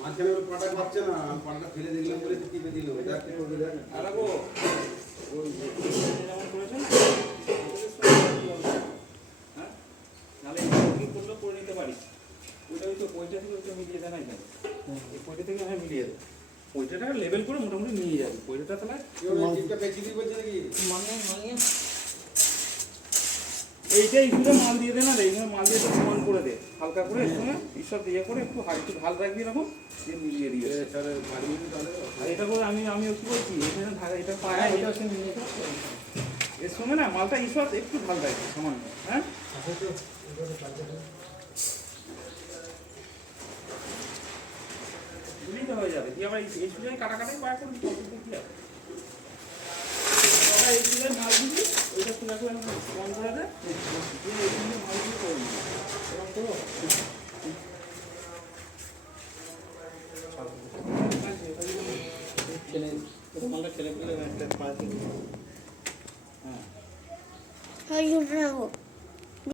মাঝখানে পাটা খাচ্ছে না, পাটা ফেলে দিলাম বলে টিপে দিল। করে নিতে পারিস ওইটা ওই তো পয়সা থেকে ওইটা মিলিয়ে দেয় না এখানে এই পয়সা থেকে আমি মিলিয়ে দেয় পয়সাটা লেভেল করে মোটামুটি নিয়ে যাবে পয়সাটা তাহলে এইটা ইস্যুটা মাল দিয়ে দে না রে এইখানে মাল দিয়ে সমান করে দে হালকা করে এর সঙ্গে ঈশ্বর দিয়ে করে একটু একটু ঢাল রাখবি এরকম দিয়ে মিলিয়ে দিবে আর এটা করে আমি কি বলছি এখানে ঢাকা এটা পায় এর সঙ্গে না মালটা ঈশ্বর একটু ঢাল রাখবি সামান্য হ্যাঁ বুঝলি তো হয়ে যাবে দিয়ে আবার এই সুজাই কাটাকাটাই পায় করে কি আছে এই সুজাই মাল দিবি ওইটা সুজা করে বন্ধ করে দে দিয়ে এই সুজাই মাল দিয়ে করে দিবি এরকম করো ছেলে মালটা ছেলে পেলে একটা পাড়া হ্যাঁ